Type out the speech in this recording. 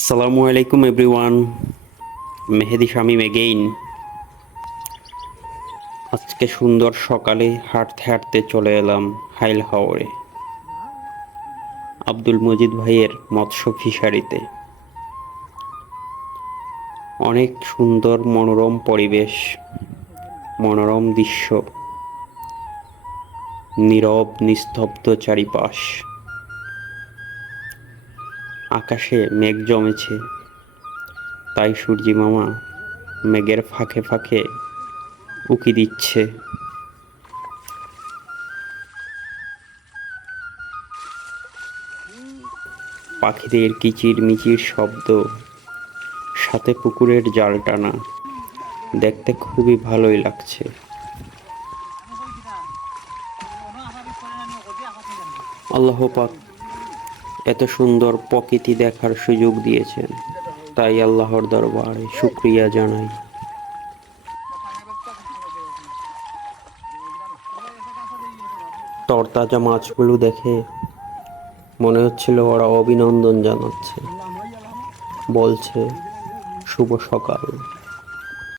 আসসালামু আলাইকুম এভরিওয়ান। মেহেদি শামীম এগেইন। আজকে সুন্দর সকালে হাঁটতে হাঁটতে চলে এলাম হাইল হাওরে, আব্দুল মজিদ ভাইয়ের মৎস্য ফিশারিতে। অনেক সুন্দর মনোরম পরিবেশ, মনোরম দৃশ্য, নীরব নিস্তব্ধ চারিপাশ। আকাশে মেঘ জমেছে, তাই সূর্যি মামা মেঘের ফাঁকে ফাঁকে উকি দিচ্ছে। পাখিদের কিচির মিচির শব্দ, সাথে পুকুরের জাল টানা, দেখতে খুবই ভালোই লাগছে। আল্লাহ পাক এত সুন্দর প্রকৃতি দেখার সুযোগ দিয়েছেন, তাই আল্লাহর দরবারে শুকরিয়া জানাই। তরতাজা মাছগুলো দেখে মনে হচ্ছিল ওরা অভিনন্দন জানাচ্ছে, বলছে শুভ সকাল।